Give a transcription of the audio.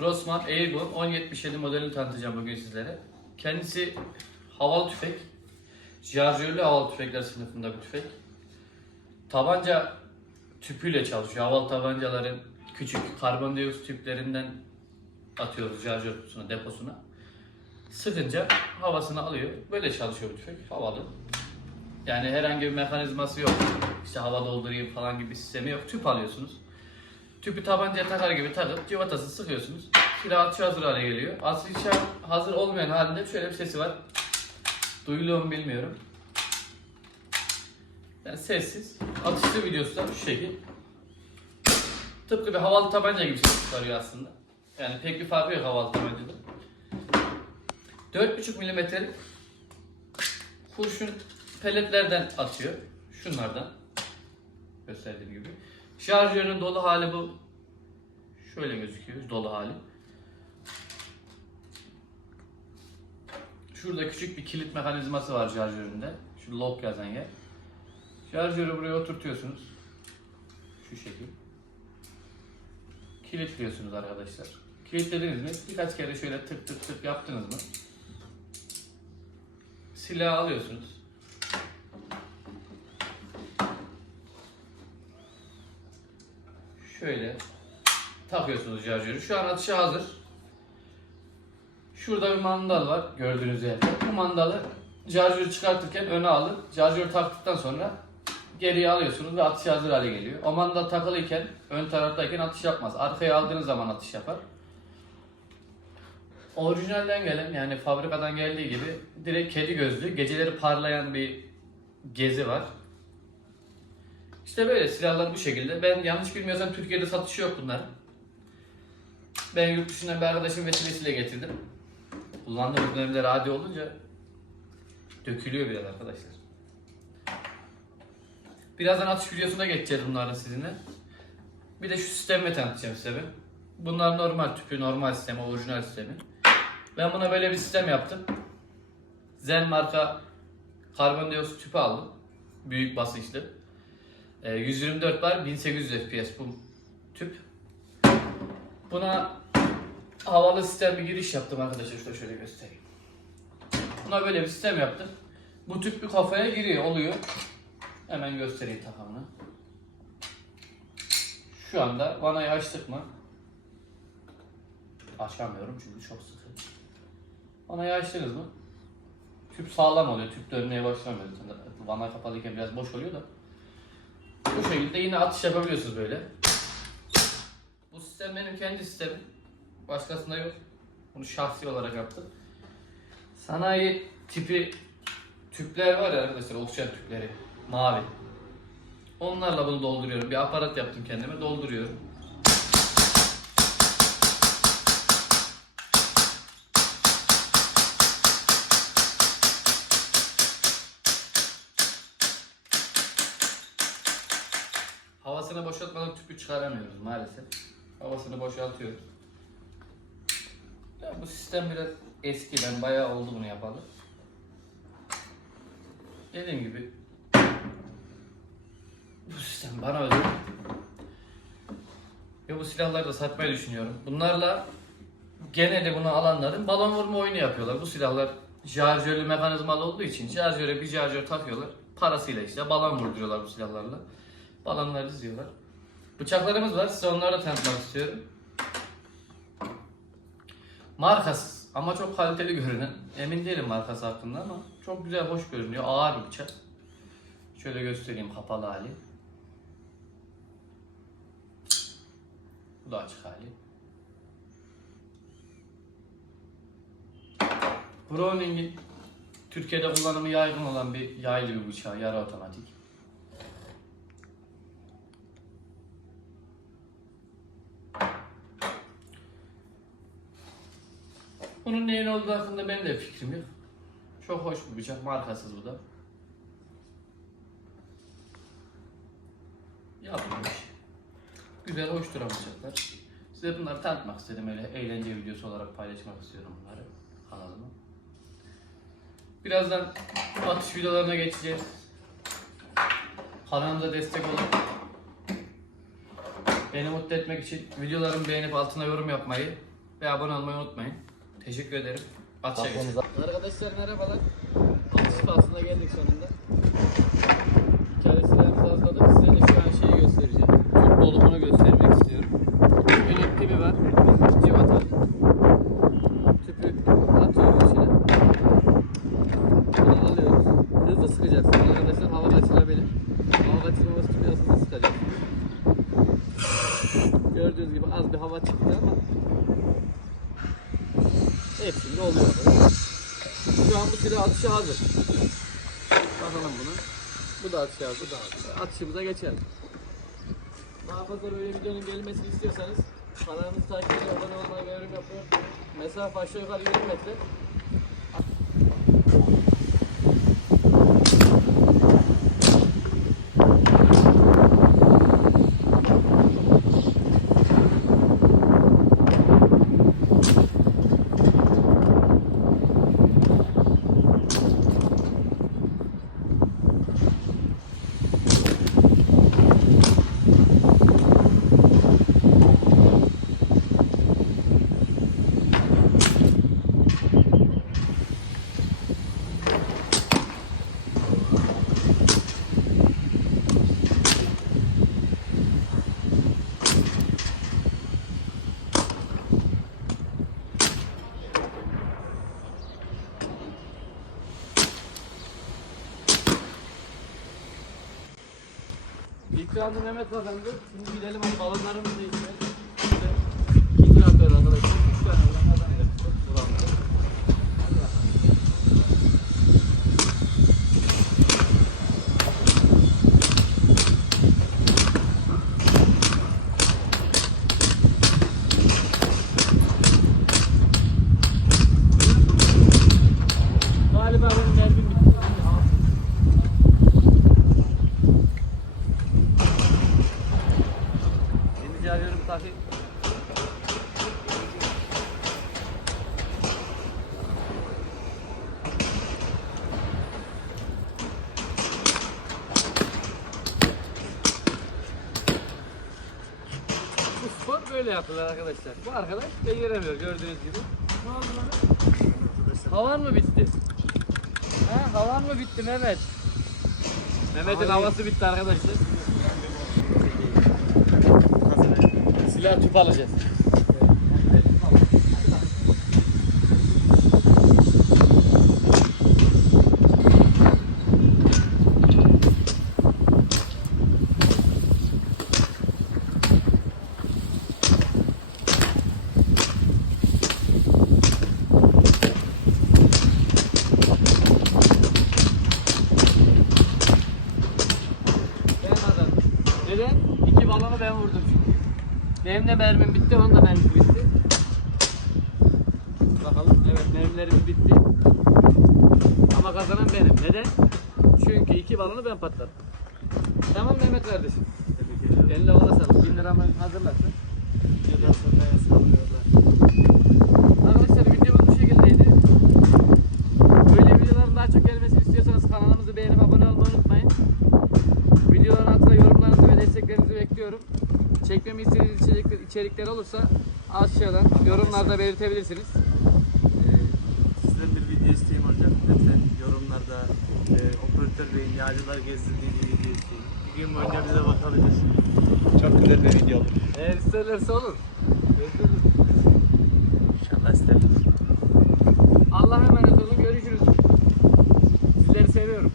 Crossman Airgun 1077 modelini tanıtacağım bugün sizlere. Kendisi havalı tüfek. Şarjörlü havalı tüfekler sınıfında bir tüfek. Tabanca tüpüyle çalışıyor. Havalı tabancaların küçük karbondioksit tüplerinden atıyoruz şarjör kutusuna, deposuna. Sıkınca havasını alıyor. Böyle çalışıyor bu tüfek. Havalı. Yani herhangi bir mekanizması yok. İşte hava doldurayım falan gibi bir sistemi yok. Tüp alıyorsunuz. Tüpü tabancaya takar gibi takıp civatası sıkıyorsunuz. Silah atışa hazır hale geliyor. Atışa hazır olmayan halinde şöyle bir sesi var. Duyuluyor mu bilmiyorum. Yani sessiz. Atışlı videosu da şu şekil. Tıpkı bir havalı tabanca gibi ses çıkarıyor aslında. Yani pek bir farkı yok havalı tabancada. 4,5 milimetrelik kurşun peletlerden atıyor. Şunlardan. Gösterdiğim gibi. Şarjörün dolu hali bu. Şöyle gözüküyor dolu hali. Şurada küçük bir kilit mekanizması var şarjöründe. Şu lock yazan yer. Şarjörü buraya oturtuyorsunuz. Şu şekil. Kilitliyorsunuz arkadaşlar. Kilitlediniz mi? Birkaç kere şöyle tık tık tık yaptınız mı? Silahı alıyorsunuz. Şöyle takıyorsunuz şarjörü. Şu an atışa hazır. Şurada bir mandal var gördüğünüz yerde. Bu mandalı şarjörü çıkartırken öne alın. Şarjörü taktıktan sonra geriye alıyorsunuz ve atış hazır hale geliyor. O mandal takılıyken ön taraftayken atış yapmaz. Arkaya aldığınız zaman atış yapar. Orijinalden gelen yani fabrikadan geldiği gibi direkt kedi gözlü geceleri parlayan bir gezi var. İşte böyle silahlar bu şekilde. Ben yanlış bilmiyorsam Türkiye'de satışı yok bunların. Ben yurt dışından bir arkadaşım vesilesiyle getirdim. Kullandığım dönemde radyo olunca dökülüyor biraz arkadaşlar. Birazdan atış videosuna geçeceğiz bunlarla sizinle. Bir de şu sistemi tanıtacağım size ben. Bunlar normal tüpü, normal sistemi, orijinal sistemi. Ben buna böyle bir sistem yaptım. Zen marka karbondioksit tüpü aldım. Büyük basınçlı. Ee, 124 var, 1800 FPS bu tüp. Buna havalı sistem bir giriş yaptım arkadaşlar. Şurada şöyle göstereyim. Buna böyle bir sistem yaptım. Bu tüp bir kafaya giriyor, oluyor. Hemen göstereyim takımını. Şu anda vanayı açtık mı? Açamıyorum çünkü çok sıkı. Vanayı açtınız mı? Tüp sağlam oluyor. Tüp dönmeye başlamıyor. Vana kapalıyken biraz boş oluyor da. Bu şekilde yine atış yapabiliyorsunuz böyle. Bu sistem benim kendi sistemim. Başkasında yok. Bunu şahsi olarak yaptım. Sanayi tipi tüpler var ya arkadaşlar, oksijen tüpleri. Mavi. Onlarla bunu dolduruyorum. Bir aparat yaptım kendime, dolduruyorum. Havasını boşaltmadan tüpü çıkaramıyoruz maalesef. Havasını boşaltıyoruz. Ya bu sistem biraz eski. Ben bayağı oldu bunu yapalı. Dediğim gibi bu sistem bana özel. Ve bu silahları da satmayı düşünüyorum. Bunlarla genelde bunu alanların balon vurma oyunu yapıyorlar. Bu silahlar şarjörlü mekanizmalı olduğu için şarjöre bir şarjör takıyorlar. Parasıyla işte balon vurduruyorlar bu silahlarla. Balonları izliyorlar. Bıçaklarımız var. Size onları da tanıtmak istiyorum. Markasız ama çok kaliteli görünen. Emin değilim markası hakkında ama çok güzel, hoş görünüyor. Ağır bir bıçak. Şöyle göstereyim kapalı hali. Bu da açık hali. Browning'in Türkiye'de kullanımı yaygın olan bir yaylı bir bıçağı, yarı otomatik. Bunun neyin olduğu hakkında benim de fikrim yok. Çok hoş bir bıçak, markasız bu da. Yapılmış. Güzel, hoş duran bıçaklar. Size bunları tanıtmak istedim öyle eğlence videosu olarak paylaşmak istiyorum bunları kanalıma. Birazdan atış videolarına geçeceğiz. Kanalımıza destek olun. Beni mutlu etmek için videolarımı beğenip altına yorum yapmayı ve abone olmayı unutmayın. Teşekkür ederim. Atışa geçelim. Arkadaşlar merhabalar. Atış faslına geldik sonunda. Hikayesilerimizi hazırladık. Size de şu an şeyi göstereceğim. Tüp dolumunu göstermek istiyorum. Tüpün tüpü var. Civata. Tüpü atıyoruz içine. Bunu alıyoruz. Hızlı sıkacaksınız arkadaşlar. Hava kaçırabilir. Hava kaçırmaması için hızlı sıkacaksınız. Gördüğünüz gibi az bir hava çıktı ama hepsinde oluyor. böyle. Silah atışa hazır. Bakalım bunu. Bu da atışa hazır. Bu da hazır. Atışımıza geçelim. Daha fazla böyle videonun gelmesini istiyorsanız kanalımızı takip edin, abone olmayı ve yorum yapmayı. Mesafe aşağı yukarı 20 metre. İlk Mehmet kazandı. Şimdi gidelim hadi balonlarımızı da içelim. İşte İkinci round var arkadaşlar. Üç tane olan kazandı. Bu roundu. Hadi bakalım. Galiba benim mermim bitti. Takip. Bu spor böyle yapılır arkadaşlar. Bu arkadaş beceremiyor gördüğünüz gibi. Ne oldu bana? Havan mı bitti? Ha, havan mı bitti Mehmet? Mehmet'in havası bitti arkadaşlar. Silah tüp alacağız. Benim de mermim bitti, onun da mermisi bitti. Bakalım, evet mermilerim bitti. Ama kazanan benim. Neden? Çünkü iki balonu ben patlattım. Tamam Mehmet kardeşim. Eline bana sağlık. Bin liramı hazırlarsın. Videodan sonra yasalıyorlar. Arkadaşlar videomuz bu şekildeydi. Böyle videoların daha çok gelmesini istiyorsanız kanalımızı beğenip abone olmayı unutmayın. Videoların altına yorumlarınızı ve desteklerinizi bekliyorum. Çekmemi istediğiniz içerikler, içerikler olursa aşağıdan yorumlarda belirtebilirsiniz. Ee, sizden bir video isteğim olacak. Lütfen yorumlarda e, operatör beyin yağcılar gezdirdiği video isteyin. Bir gün boyunca bize bakabilir. Çok güzel bir video olur. Eğer isterlerse olur. İnşallah isterler. Allah'a emanet olun. Görüşürüz. Sizleri seviyorum.